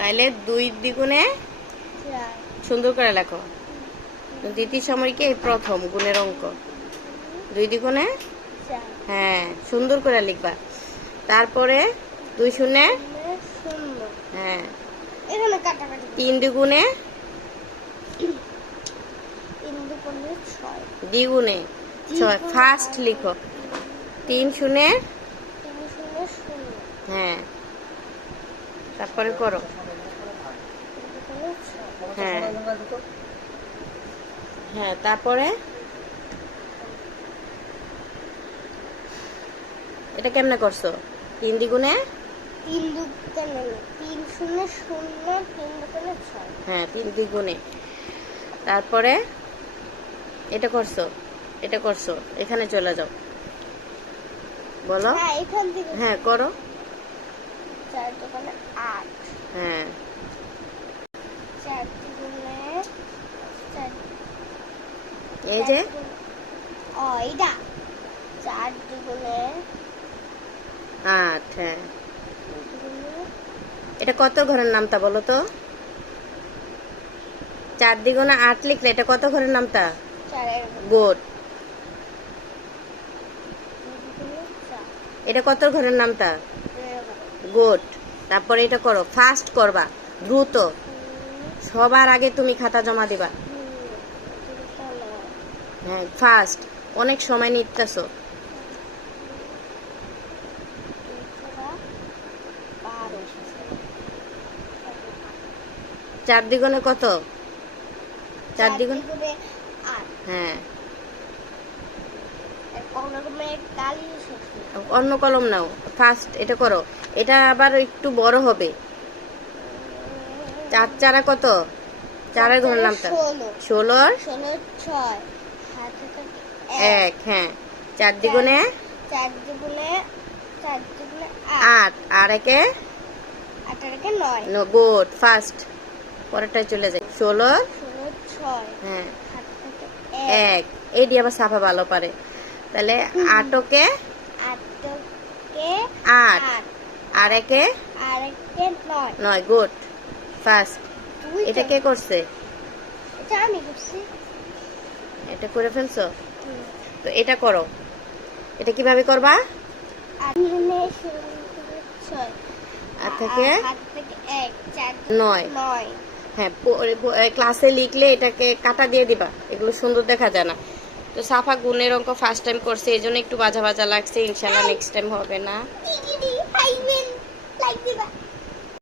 তাইলে দুই দ্বিগুণে সুন্দর করে লেখো। দ্বিতীয় সময়কে এই প্রথম গুণের অঙ্ক। দুই দ্বিগুণে? হ্যাঁ সুন্দর করে লিখবা। তারপরে দুই শূন্যে? হ্যাঁ। তিন দ্বিগুণে? দ্বিগুণে। ছয়। ফার্স্ট লিখো। তিন শূন্যে। হ্যাঁ। তারপরে করো। হ্যাঁ। হ্যাঁ তারপরে? এটা কেমনে করছ? তিন দ্বিগুণে? তিন দুগুণে তিন শূন্য শূন্য তিন দুগুণে ছয়। হ্যাঁ তিন দ্বিগুণে। তারপরে? এটা করছ? এটা করছ? এখানে চলে যাও। বলো। হ্যাঁ হ্যাঁ করো। চার দুগুণে আট। হ্যাঁ চার দুগুণে চার এই যে। ও এইটা। চার দুগুণে আট হ্যাঁ। এটা কত ঘরের নামটা বলো তো? চার দ্বিগুণে আট লিখলে এটা কত ঘরের নামটা গোট। এটা কত ঘরের নামটা গোট। তারপরে এটা করো ফাস্ট করবা দ্রুত। সবার আগে তুমি খাতা জমা দিবা। হ্যাঁ ফাস্ট অনেক সময় নিতেছো। চার দ্বিগুণে কত? চার দ্বিগুণ হ্যাঁ। অন্য কলম নাও। ফার্স্ট এটা করো। এটা আবার একটু বড় হবে। চার চারা কত? চারের ঘরের নামটা ষোলো। ষোলোর? ষোলো ছয়। এক এক হ্যাঁ। চার দ্বিগুণে? চার দুগুণে চার দুগুণে আট। আট। আর একে? নয়। গোট ফার্স্ট। পরেরটায় চলে যায় ষোলো? ছয়। হ্যাঁ। এক। এক। এই দিয়ে আবার সাফা ভালো পারে। তাহলে আটকে? আটকে আট। আট। আর একে? আর একে নয়। নয় গুড ফার্স্ট। এটা কে করছে? এটা আমি করছি। এটা করে ফেলছো। তো এটা করো। এটা কীভাবে করবা? আর থেকে? নয়। হ্যাঁ ক্লাসে লিখলে এটাকে কাটা দিয়ে দিবা। এগুলো সুন্দর দেখা যায় না। তো সাফা গুণের অঙ্ক ফার্স্ট টাইম করছে, এই জন্য একটু বাজা বাজা লাগছে। ইনশাল্লাহ নেক্সট টাইম হবে না।